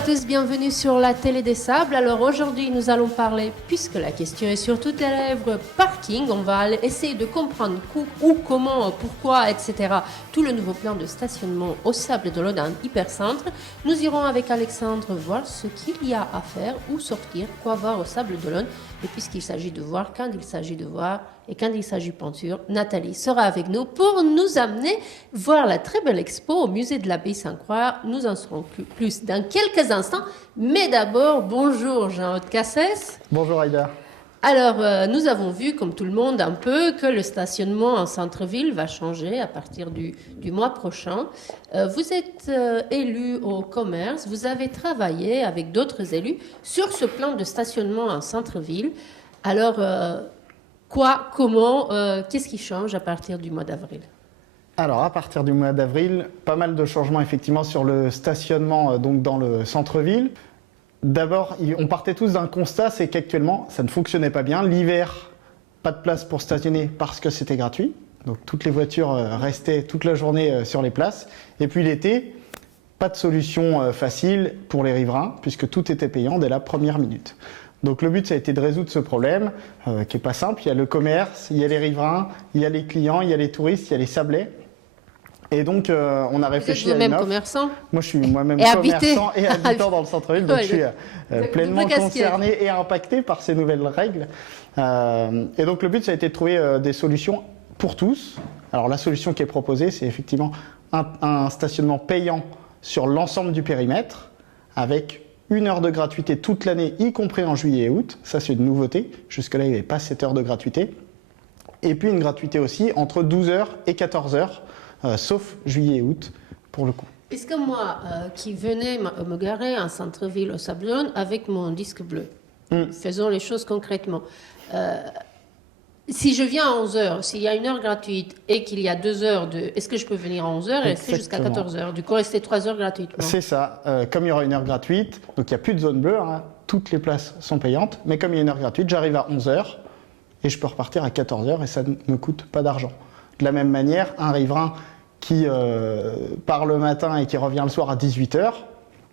à tous, bienvenue sur la Télé des Sables. Alors aujourd'hui, nous allons parler, puisque la question est sur toutes les lèvres, parking. On va essayer de comprendre où, comment, pourquoi, etc. Tout le nouveau plan de stationnement au Sable d'Olonne en hypercentre. Nous irons avec Alexandre voir ce qu'il y a à faire, où sortir, quoi voir au Sable d'Olonne. Et puisqu'il s'agit de voir, quand il s'agit de voir et quand il s'agit peinture, Nathalie sera avec nous pour nous amener voir la très belle expo au musée de l'Abbaye Sainte-Croix. Nous en saurons plus dans quelques instants. Mais d'abord, bonjour Jean-Aude Cassès. Bonjour Aïda. Alors, nous avons vu, comme tout le monde, un peu que le stationnement en centre-ville va changer à partir du mois prochain. Vous êtes élu au commerce, vous avez travaillé avec d'autres élus sur ce plan de stationnement en centre-ville. Alors, quoi, comment, qu'est-ce qui change à partir du mois d'avril ? Alors, à partir du mois d'avril, pas mal de changements effectivement sur le stationnement donc dans le centre-ville. D'abord, on partait tous d'un constat, c'est qu'actuellement, ça ne fonctionnait pas bien. L'hiver, pas de place pour stationner parce que c'était gratuit. Donc toutes les voitures restaient toute la journée sur les places. Et puis l'été, pas de solution facile pour les riverains, puisque tout était payant dès la première minute. Donc le but, ça a été de résoudre ce problème, qui n'est pas simple. Il y a le commerce, il y a les riverains, il y a les clients, il y a les touristes, il y a les sablés. Et donc, on a réfléchi à une offre. Vous-même commerçant ? Moi, je suis moi-même commerçant et habitant dans le centre-ville, donc je suis pleinement concerné et impacté par ces nouvelles règles. Et donc, le but, ça a été de trouver des solutions pour tous. Alors, la solution qui est proposée, c'est effectivement un stationnement payant sur l'ensemble du périmètre, avec 1 heure de gratuité toute l'année, y compris en juillet et août. Ça, c'est une nouveauté. Jusque-là, il n'y avait pas cette heure de gratuité. Et puis, une gratuité aussi entre 12h et 14h. Sauf juillet et août, pour le coup. Est-ce que moi, qui venais me garer en centre-ville au Sable d'Olonne avec mon disque bleu, faisons les choses concrètement. Si je viens à 11h, s'il y a 1 heure gratuite et qu'il y a 2 heures de... Est-ce que je peux venir à 11h et rester jusqu'à 14h ? Du coup, rester 3 heures gratuitement. C'est ça. Comme il y aura 1 heure gratuite, donc il n'y a plus de zone bleue, hein, toutes les places sont payantes, mais comme il y a 1 heure gratuite, j'arrive à 11h et je peux repartir à 14h et ça ne me coûte pas d'argent. De la même manière, un riverain qui part le matin et qui revient le soir à 18h,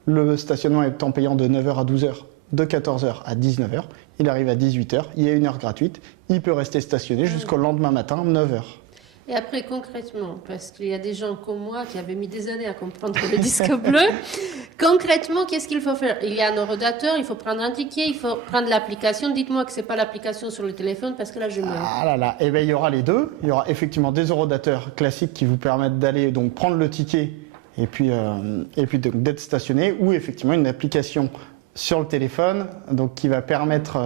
le stationnement étant payant de 9h à 12h, de 14h à 19h, il arrive à 18h, il y a 1 heure gratuite, il peut rester stationné jusqu'au lendemain matin, 9h. Et après, concrètement, parce qu'il y a des gens comme moi qui avaient mis des années à comprendre le disque bleu, concrètement, qu'est-ce qu'il faut faire ? Il y a un horodateur, il faut prendre un ticket, il faut prendre l'application. Dites-moi que ce n'est pas l'application sur le téléphone, parce que là, je meurs. Ah là là, eh bien, il y aura les deux. Il y aura effectivement des horodateurs classiques qui vous permettent d'aller donc prendre le ticket et puis d'être stationné, ou effectivement une application sur le téléphone donc, qui va permettre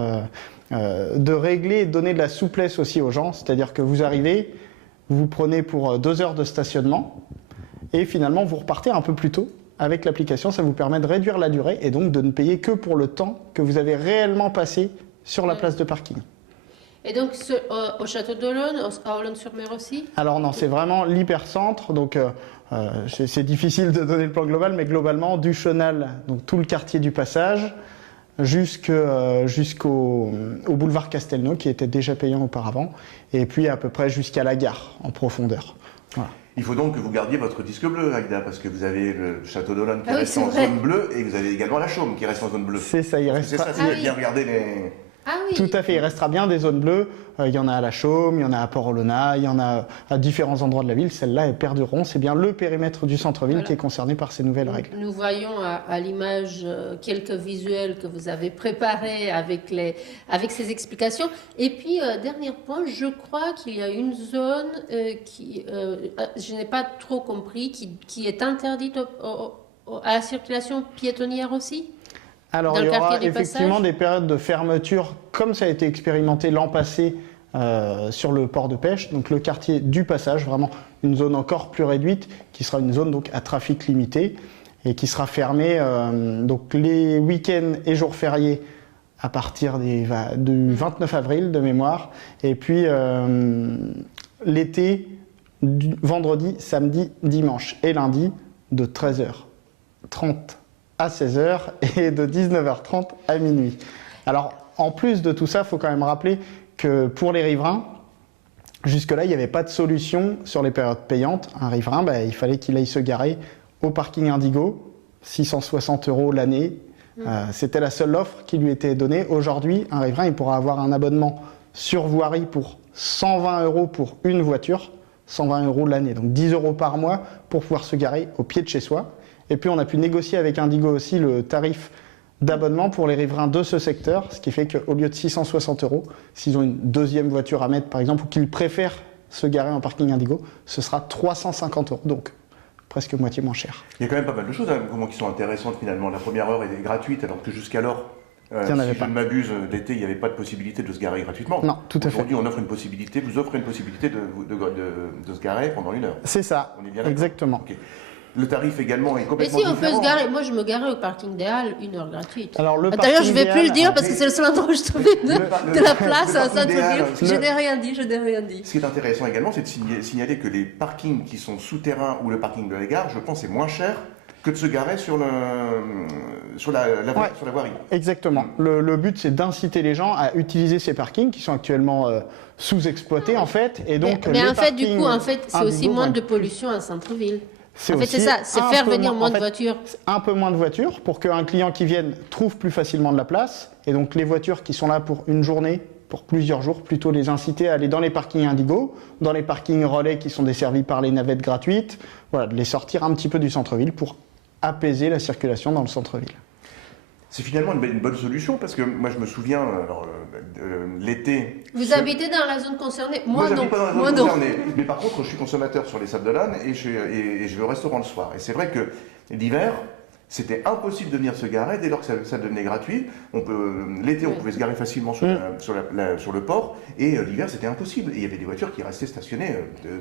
de régler et de donner de la souplesse aussi aux gens. C'est-à-dire que vous arrivez... Vous prenez pour 2 heures de stationnement et finalement vous repartez un peu plus tôt avec l'application. Ça vous permet de réduire la durée et donc de ne payer que pour le temps que vous avez réellement passé sur la place de parking. Et donc au château d'Olonne, à Olonne-sur-Mer aussi ? Alors non, c'est vraiment l'hypercentre. Donc c'est difficile de donner le plan global, mais globalement du Chenal, donc tout le quartier du Passage, jusqu'au boulevard Castelnau qui était déjà payant auparavant et puis à peu près jusqu'à la gare en profondeur. Voilà. Il faut donc que vous gardiez votre disque bleu, Aïda, parce que vous avez le château d'Olonne qui reste en zone bleue et vous avez également la Chaume qui reste en zone bleue. C'est ça, il restera... C'est ça, si bien regarder les... Ah oui. Tout à fait, il restera bien des zones bleues. Il y en a à la Chaume, il y en a à Port-Olona, il y en a à différents endroits de la ville. Celles-là, elles perdureront. C'est bien le périmètre du centre-ville qui est concerné par ces nouvelles règles. Nous voyons à l'image quelques visuels que vous avez préparés avec ces explications. Et puis, dernier point, je crois qu'il y a une zone qui, je n'ai pas trop compris, qui est interdite à la circulation piétonnière aussi ? Alors, il y aura effectivement des périodes de fermeture, comme ça a été expérimenté l'an passé sur le port de pêche, donc le quartier du Passage, vraiment une zone encore plus réduite, qui sera une zone donc à trafic limité et qui sera fermée donc les week-ends et jours fériés à partir du 29 avril de mémoire, et puis l'été, vendredi, samedi, dimanche et lundi de 13h30 à 16h et de 19h30 à minuit. Alors, en plus de tout ça, il faut quand même rappeler que pour les riverains, jusque-là, il n'y avait pas de solution sur les périodes payantes. Un riverain, il fallait qu'il aille se garer au parking Indigo 660 € l'année. C'était la seule offre qui lui était donnée. Aujourd'hui, un riverain il pourra avoir un abonnement sur voirie pour 120 € pour une voiture, 120 € l'année, donc 10 € par mois pour pouvoir se garer au pied de chez soi. Et puis on a pu négocier avec Indigo aussi le tarif d'abonnement pour les riverains de ce secteur, ce qui fait qu'au lieu de 660 €, s'ils ont une deuxième voiture à mettre par exemple, ou qu'ils préfèrent se garer en parking Indigo, ce sera 350 €, donc presque moitié moins cher. Il y a quand même pas mal de choses qui sont intéressantes finalement. La première heure est gratuite, alors que jusqu'alors, si je ne m'abuse, l'été, il n'y avait pas de possibilité de se garer gratuitement. Non, tout à fait. Aujourd'hui, vous offrez une possibilité de se garer pendant 1 heure. C'est ça, exactement. Okay. Le tarif également est complètement différent. différent. Mais si, on peut se garer. Moi, je me garais au parking des Halles, 1 heure gratuite. Alors, d'ailleurs, je ne vais plus le dire parce que c'est le seul endroit où je trouvais de la place à Sainte-Ville. Je n'ai rien dit. Ce qui est intéressant également, c'est de signaler que les parkings qui sont souterrains ou le parking de la gare, je pense, est moins cher que de se garer sur la voirie. Exactement. Le but, c'est d'inciter les gens à utiliser ces parkings qui sont actuellement sous-exploités, en fait. Et donc, mais en fait, c'est aussi moins de pollution en centre-ville. C'est ça, c'est faire venir moins de voitures. Un peu moins de voitures pour qu'un client qui vienne trouve plus facilement de la place. Et donc les voitures qui sont là pour une journée, pour plusieurs jours, plutôt les inciter à aller dans les parkings Indigo, dans les parkings relais qui sont desservis par les navettes gratuites, voilà, de les sortir un petit peu du centre-ville pour apaiser la circulation dans le centre-ville. C'est finalement une bonne solution parce que moi je me souviens, l'été... Vous habitez dans la zone concernée? Moi j'habite pas dans la zone concernée, mais par contre je suis consommateur sur les Sables d'Olonne et je vais au restaurant le soir. Et c'est vrai que l'hiver, c'était impossible de venir se garer dès lors que ça devenait gratuit. L'été, on pouvait se garer facilement sur le port, et l'hiver, c'était impossible. Et il y avait des voitures qui restaient stationnées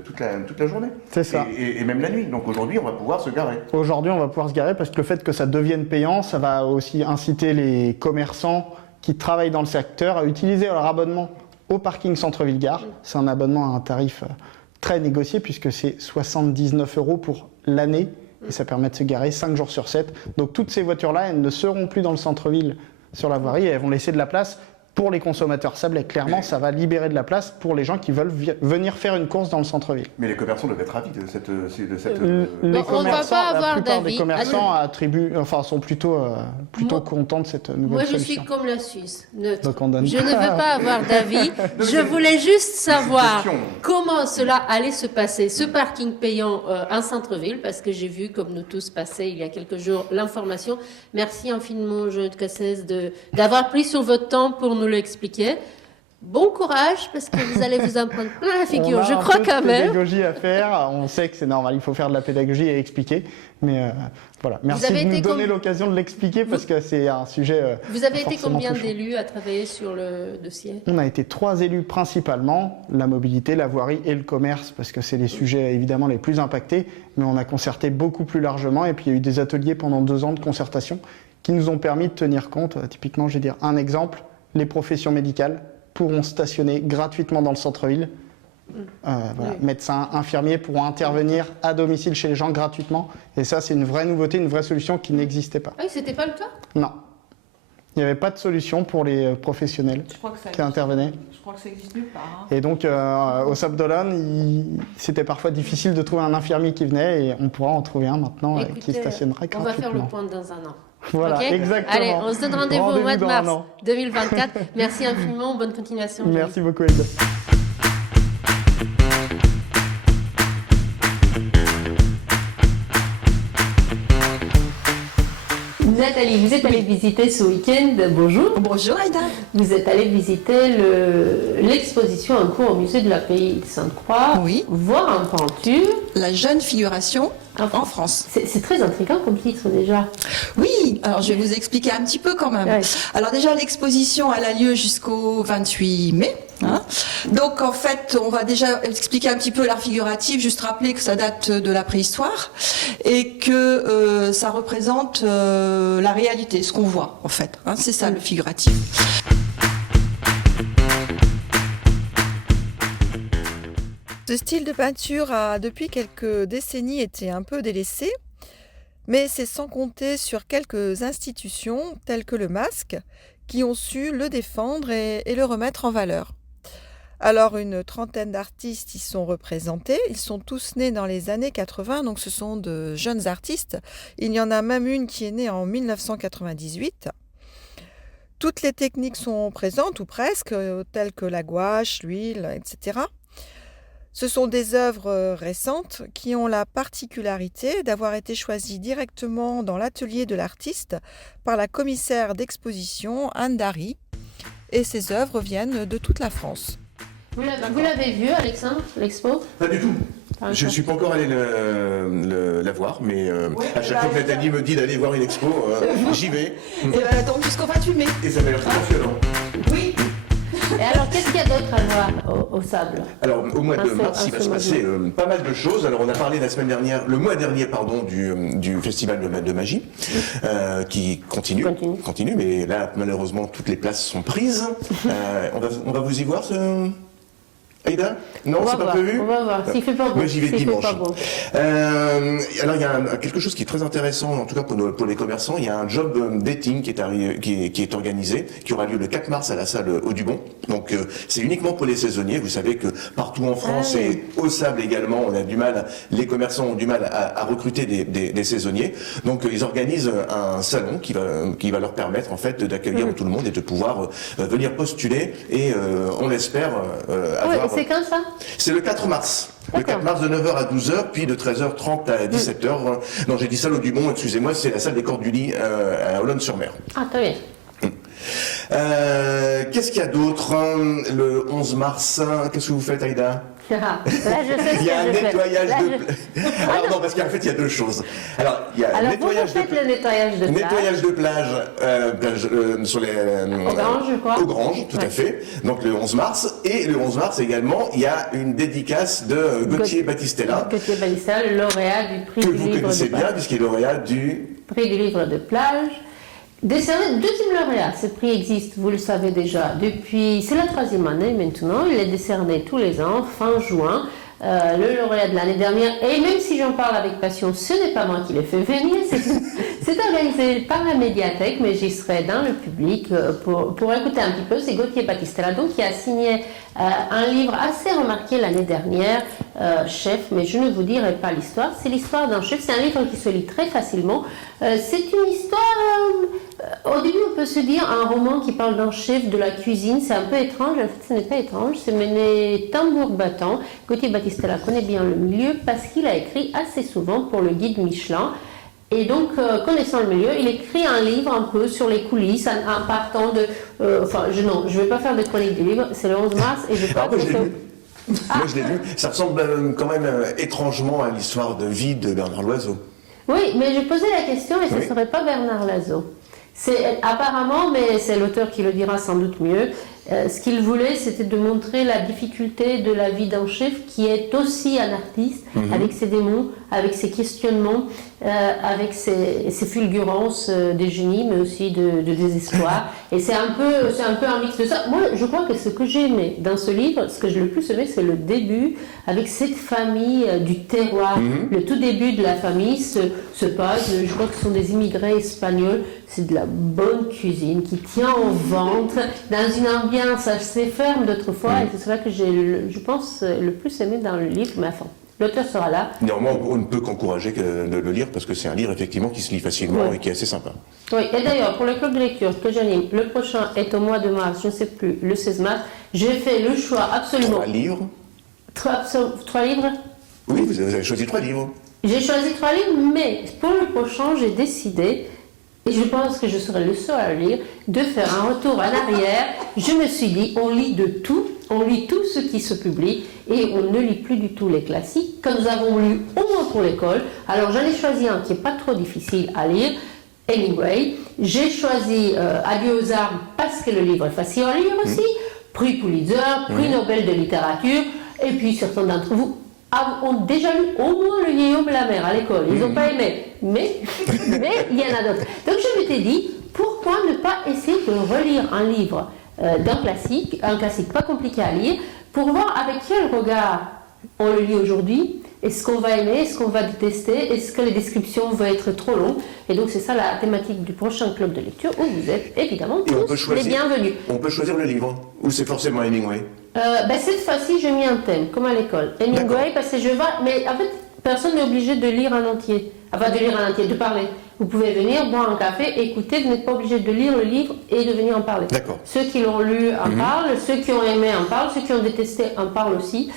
toute la journée. C'est ça. Et même la nuit. Donc aujourd'hui, on va pouvoir se garer. Aujourd'hui, on va pouvoir se garer parce que le fait que ça devienne payant, ça va aussi inciter les commerçants qui travaillent dans le secteur à utiliser leur abonnement au parking centre-ville gare. C'est un abonnement à un tarif très négocié puisque c'est 79 € pour l'année. Et ça permet de se garer 5 jours sur 7. Donc toutes ces voitures-là, elles ne seront plus dans le centre-ville sur la voirie et elles vont laisser de la place pour les consommateurs sablés. Clairement, ça va libérer de la place pour les gens qui veulent venir faire une course dans le centre-ville. Mais les commerçants doivent être ravis de cette... Les commerçants, la plupart des commerçants sont plutôt contents de cette nouvelle solution. Moi, je suis comme la Suisse, neutre. Donc on donne... Je ne veux pas avoir d'avis. Je voulais juste savoir comment cela allait se passer, ce parking payant en centre-ville, parce que j'ai vu, comme nous tous, passer il y a quelques jours l'information. Merci infiniment, Jean de Cassès, d'avoir pris sur votre temps pour nous l'expliquer. Bon courage, parce que vous allez vous en prendre plein la figure, je crois quand même. On a un peu de pédagogie à faire, on sait que c'est normal, il faut faire de la pédagogie et expliquer, mais voilà. Merci de nous donner l'occasion de l'expliquer, parce que c'est un sujet Vous avez été combien d'élus à travailler sur le dossier? On a été 3 élus principalement, la mobilité, la voirie et le commerce, parce que c'est les sujets évidemment les plus impactés, mais on a concerté beaucoup plus largement, et puis il y a eu des ateliers pendant 2 ans de concertation qui nous ont permis de tenir compte, typiquement je vais dire un exemple, les professions médicales pourront stationner gratuitement dans le centre-ville. Médecins, infirmiers pourront intervenir à domicile chez les gens gratuitement. Et ça, c'est une vraie nouveauté, une vraie solution qui n'existait pas. Ah oui, c'était pas le cas? Non. Il n'y avait pas de solution pour les professionnels qui intervenaient. Je crois que ça existe nulle part. Et donc, au Sables d'Olonne, c'était parfois difficile de trouver un infirmier qui venait, et on pourra en trouver un maintenant qui stationnera gratuitement. On va faire le point dans un an. Voilà, okay, exactement. Allez, on se donne rendez-vous au mois de mars 2024. Merci infiniment, bonne continuation. Merci beaucoup, Elda. Nathalie, vous êtes allée visiter ce week-end, bonjour. Bonjour Aïda. Vous êtes allée visiter l'exposition en cours au musée de la Pays de Sainte-Croix. Oui. Voir en peinture. La jeune figuration en France. C'est très intriguant comme titre déjà. Oui, alors je vais vous expliquer un petit peu quand même. Ouais. Alors déjà l'exposition elle a lieu jusqu'au 28 mai. Hein. Donc en fait on va déjà expliquer un petit peu l'art figuratif, juste rappeler que ça date de la préhistoire et que ça représente la réalité, ce qu'on voit en fait. Hein, c'est ça le figuratif. Ce style de peinture a depuis quelques décennies été un peu délaissé, mais c'est sans compter sur quelques institutions telles que le Masque qui ont su le défendre et le remettre en valeur. Alors, une trentaine d'artistes y sont représentés. Ils sont tous nés dans les années 80, donc ce sont de jeunes artistes. Il y en a même une qui est née en 1998. Toutes les techniques sont présentes, ou presque, telles que la gouache, l'huile, etc. Ce sont des œuvres récentes qui ont la particularité d'avoir été choisies directement dans l'atelier de l'artiste par la commissaire d'exposition Anne Dary. Et ces œuvres viennent de toute la France. Vous l'avez vu, Alexandre, l'expo? Pas du tout. Je ne suis pas encore allé la voir, mais à chaque fois que Nathalie me dit d'aller voir une expo, j'y vais. Et ben, donc jusqu'au 28 mai. Et ça m'a l'air très passionnant. Oui. Et alors, qu'est-ce qu'il y a d'autre à voir au sable? Alors, au mois de mars, il va se passer pas mal de choses. Alors, on a parlé le mois dernier, du festival de magie, qui continue, mais là, malheureusement, toutes les places sont prises. On va vous y voir, Aïda? Non, c'est pas prévu? On va voir, s'il fait pas beau. Moi, j'y vais dimanche. Alors, il y a quelque chose qui est très intéressant, en tout cas pour les commerçants. Il y a un job dating qui est organisé, qui aura lieu le 4 mars à la salle Audubon. Donc, c'est uniquement pour les saisonniers. Vous savez que partout en France et au sable également, les commerçants ont du mal à recruter des saisonniers. Donc, ils organisent un salon qui va leur permettre, en fait, d'accueillir tout le monde et de pouvoir venir postuler et, on l'espère, avoir... C'est quand ça? C'est le 4 mars. Le 4 mars de 9h à 12h, puis de 13h30 à 17h. Non, j'ai dit salle Audubon, excusez-moi, c'est la salle des Cordulis à Olonne-sur-Mer. Ah, très bien. Qu'est-ce qu'il y a d'autre le 11 mars? Qu'est-ce que vous faites, Aïda? Là, je sais ce Il y a un que je fais. nettoyage Là, de plage. Alors non, parce qu'en fait, il y a deux choses. Alors, il y a Alors, nettoyage vous faites le nettoyage de plage. Nettoyage de plage sur les... Au Grange, je crois. Au Grange, tout à fait. Donc le 11 mars. Et le 11 mars également, il y a une dédicace de Gauthier Battistella. Gauthier Battistella, le lauréat du prix Que du vous livre connaissez de bien, plage. puisqu'il est lauréat du... Prix du livre de plage. Décerné deuxième lauréat. Ce prix existe, vous le savez déjà, depuis... C'est la 3e année maintenant. Il est décerné tous les ans, fin juin. Le lauréat de l'année dernière, et même si j'en parle avec passion, ce n'est pas moi qui l'ai fait venir, c'est organisé par la médiathèque, mais j'y serai dans le public pour écouter un petit peu. C'est Gauthier Battistella, donc, qui a signé un livre assez remarqué l'année dernière, Chef, mais je ne vous dirai pas l'histoire. C'est l'histoire d'un chef, c'est un livre qui se lit très facilement. C'est une histoire, au début on peut se dire, un roman qui parle d'un chef de la cuisine, c'est un peu étrange, en fait ce n'est pas étrange, c'est mené tambour battant. Gauthier Battistella connaît bien le milieu parce qu'il a écrit assez souvent pour le guide Michelin. Et donc, connaissant le milieu, il écrit un livre un peu sur les coulisses, en partant de... je ne vais pas faire de chronique du livre, c'est le 11 mars, et je crois que c'est... Moi, je l'ai lu. Ça ressemble quand même étrangement à l'histoire de vie de Bernard Loiseau. Oui, mais je posais la question, et ce ne serait pas Bernard Loiseau. C'est apparemment, mais c'est l'auteur qui le dira sans doute mieux, ce qu'il voulait, c'était de montrer la difficulté de la vie d'un chef qui est aussi un artiste, avec ses démons, avec ses questionnements, avec ses fulgurances de génie, mais aussi de désespoir. Et c'est un peu un mix de ça. Moi, je crois que ce que j'ai aimé dans ce livre, ce que j'ai le plus aimé, c'est le début, avec cette famille du terroir. Le tout début de la famille se passe, je crois que ce sont des immigrés espagnols, c'est de la bonne cuisine qui tient au ventre, dans une ambiance assez ferme d'autrefois, et c'est cela que j'ai, je pense, le plus aimé dans le livre, mais enfin, l'auteur sera là. Néanmoins, on ne peut qu'encourager de le lire, parce que c'est un livre, effectivement, qui se lit facilement et qui est assez sympa. Oui, et d'ailleurs, pour le club de lecture que j'anime, le prochain est au mois de mars, je ne sais plus, le 16 mars, j'ai fait le choix absolument... 3 livres 3 livres? Oui, vous avez choisi 3 livres. J'ai choisi 3 livres, mais pour le prochain, j'ai décidé, et je pense que je serai le seul à le lire, de faire un retour en arrière. Je me suis dit, on lit de tout, on lit tout ce qui se publie, et on ne lit plus du tout les classiques, que nous avons lu au moins pour l'école. Alors j'en ai choisi un qui n'est pas trop difficile à lire. Anyway, j'ai choisi Adieu aux armes parce que le livre est facile à lire aussi, prix Pulitzer, prix Nobel de littérature, et puis certains d'entre vous ont déjà lu au moins Le Guillaume de la mer à l'école. Ils n'ont pas aimé, mais il y en a d'autres. Donc je m'étais dit, pourquoi ne pas essayer de relire un livre d'un classique, un classique pas compliqué à lire, pour voir avec quel regard on le lit aujourd'hui, est-ce qu'on va aimer, est-ce qu'on va détester, est-ce que les descriptions vont être trop longues. Et donc c'est ça la thématique du prochain club de lecture, où vous êtes évidemment tous les bienvenus. On peut choisir le livre, ou c'est forcément Hemingway? Cette fois-ci, j'ai mis un thème, comme à l'école. Hemingway, parce que je vois... Mais en fait, personne n'est obligé de lire en entier. Enfin, de lire en entier, de parler. Vous pouvez venir, boire un café, écouter, vous n'êtes pas obligé de lire le livre et de venir en parler. D'accord. Ceux qui l'ont lu en parlent, ceux qui ont aimé en parlent, ceux qui ont détesté en parlent aussi.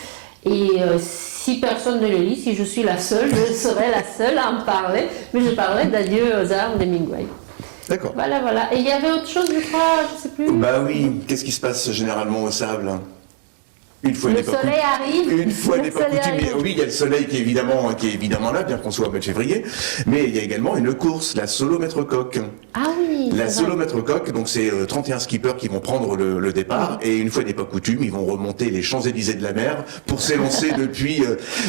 Et si personne ne le lit, si je suis la seule, je serai la seule à en parler. Mais je parlerai d'Adieu aux armes d'Hemingway. D'accord. Voilà, voilà. Et il y avait autre chose, je crois, je ne sais plus. Bah oui, qu'est-ce qui se passe généralement au sable? Une fois Le n'est pas soleil arrive. Une fois n'est pas soleil coutume. arrive. Oui, il y a le soleil qui est évidemment là, bien qu'on soit au mois de février. Mais il y a également une course, la solo mètre coq. Ah oui. La c'est solo vrai. mètre coq, donc c'est 31 skippers qui vont prendre le départ. Et une fois n'est pas coutume, ils vont remonter les Champs-Élysées de la mer pour s'élancer depuis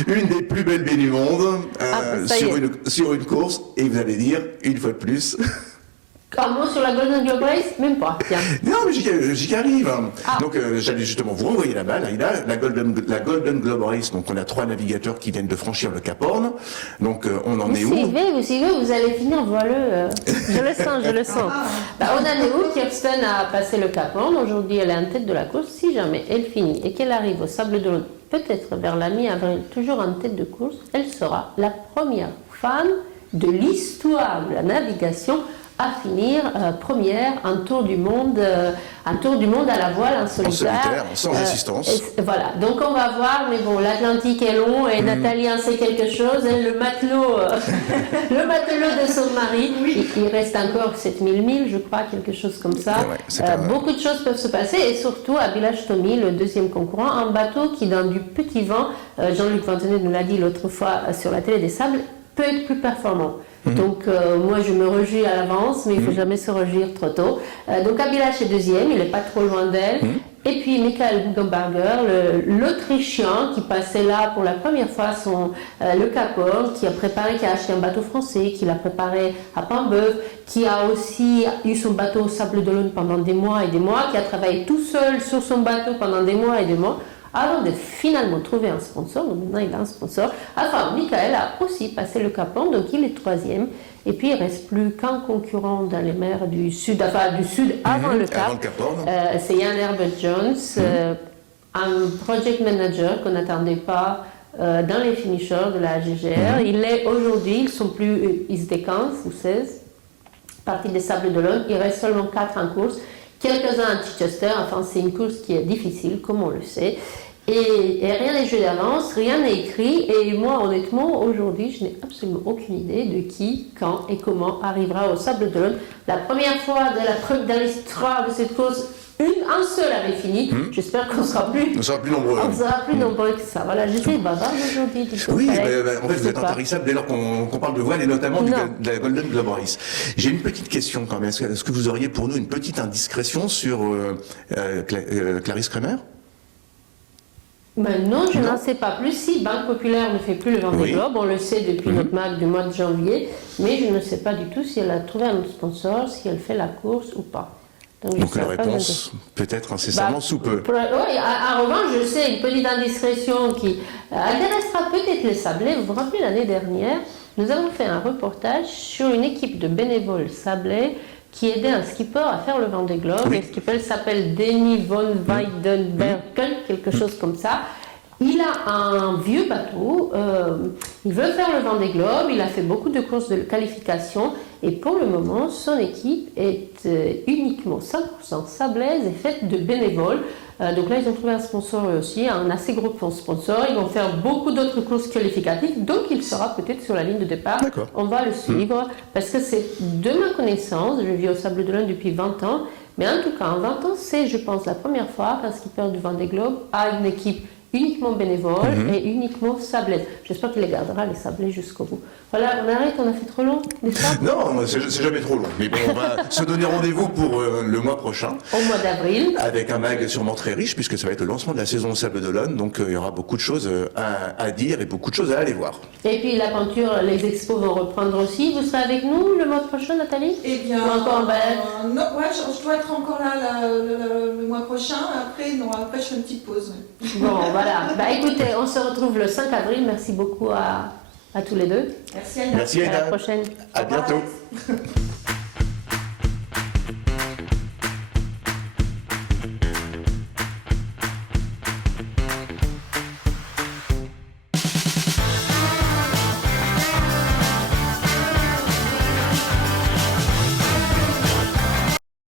une des plus belles baies du monde Ça y sur une course. Et vous allez dire, une fois de plus... Un mot sur la Golden Globe Race? Même pas, tiens. Non, mais j'y arrive. Ah. Donc, j'allais justement vous renvoyer la balle, Aïda. La Golden Globe Race, donc on a 3 navigateurs qui viennent de franchir le Cap Horn. Donc, on en est où? Vous suivez, vous allez finir voileux. Je le sens, je le sens. On en est où? Kirsten a passé le Cap Horn. Aujourd'hui, elle est en tête de la course. Si jamais elle finit et qu'elle arrive au Sable d'Olonne, peut-être vers la mi-avril, toujours en tête de course, elle sera la première femme de l'histoire de la navigation à finir première en tour du monde à la voile en solitaire. Sans assistance. Voilà, donc on va voir, mais bon, l'Atlantique est long et Nathalie en sait quelque chose. Elle, le matelot de son mari, il reste encore 7000 milles, je crois, quelque chose comme ça. Ouais, beaucoup de choses peuvent se passer et surtout à Village Tommy, le deuxième concurrent, un bateau qui, dans du petit vent, Jean-Luc Vantenet nous l'a dit l'autre fois sur la télé des Sables, peut être plus performant. Donc moi je me réjouis à l'avance, mais il ne faut jamais se réjouir trop tôt. Donc Abilash est deuxième, il n'est pas trop loin d'elle. Et puis Michael Guggenberger, l'Autrichien qui passait là pour la première fois le Cap Horn, qui a acheté un bateau français, qui l'a préparé à Paimboeuf, qui a aussi eu son bateau au Sable d'Olonne pendant des mois et des mois, qui a travaillé tout seul sur son bateau pendant des mois et des mois, avant de finalement trouver un sponsor. Donc maintenant il a un sponsor. Enfin, Michael a aussi passé le Cap Horn, donc il est troisième. Et puis il ne reste plus qu'un concurrent dans les mers du sud, avant le Cap. C'est Ian Herbert Jones, un project manager qu'on n'attendait pas dans les finishers de la GGR. Il est aujourd'hui, ils sont plus, ils étaient 15 ou 16, partie des Sables d'Olonne. Il reste seulement 4 en course. Quelques-uns à Chichester, enfin c'est une course qui est difficile, comme on le sait. Et rien n'est joué d'avance, rien n'est écrit. Et moi, honnêtement, aujourd'hui, je n'ai absolument aucune idée de qui, quand et comment arrivera au Sable d'Olonne. La première fois dans l'histoire de cette course, un seul avait fini. J'espère qu'on sera plus nombreux. On sera plus nombreux que ça. Voilà, j'étais bavarde aujourd'hui. Oui, en fait, vous êtes intarissable dès lors qu'on parle de voile et notamment de la Golden Globe Race. J'ai une petite question quand même. Est-ce que vous auriez pour nous une petite indiscrétion sur Clarisse Kremer? Non, je n'en sais pas plus. Si Banque Populaire ne fait plus le Vendée Globe, on le sait depuis notre mag du mois de janvier, mais je ne sais pas du tout si elle a trouvé un sponsor, si elle fait la course ou pas. Donc la réponse peut-être incessamment sous peu. Oui, en revanche, je sais une petite indiscrétion qui intéressera peut-être les Sablés. Vous vous rappelez, l'année dernière, nous avons fait un reportage sur une équipe de bénévoles Sablés qui aidait un skipper à faire le Vendée Globe. Le skipper s'appelle Denny von Weidenbergen, quelque chose comme ça. Il a un vieux bateau, il veut faire le Vendée Globe, il a fait beaucoup de courses de qualification et pour le moment, son équipe est uniquement 100% sablaise et faite de bénévoles. Donc là, ils ont trouvé un sponsor aussi, un assez gros sponsor. Ils vont faire beaucoup d'autres courses qualificatives, donc il sera peut-être sur la ligne de départ. On va le suivre parce que c'est de ma connaissance, je vis au Sable d'Olonne depuis 20 ans, mais en tout cas, en 20 ans, c'est, je pense, la première fois qu'un skipper du Vendée Globe a une équipe uniquement bénévole et uniquement sablaise. J'espère qu'il les gardera, les sablés, jusqu'au bout. Voilà, on arrête, on a fait trop long, n'est-ce pas? Non, c'est jamais trop long. Mais bon, on va se donner rendez-vous pour le mois prochain. Au mois d'avril. Avec un mag sûrement très riche, puisque ça va être le lancement de la saison au Sable d'Olonne. Donc il y aura beaucoup de choses à dire et beaucoup de choses à aller voir. Et puis la peinture, les expos vont reprendre aussi. Vous serez avec nous le mois prochain, Nathalie? Eh bien, ou encore en balade? Non, ouais, je dois être encore là le mois prochain. Après, je fais une petite pause. Bon, voilà. Écoutez, on se retrouve le 5 avril. Merci beaucoup à tous les deux. Merci, Aïda. Merci, Aïda. À la prochaine. À bientôt.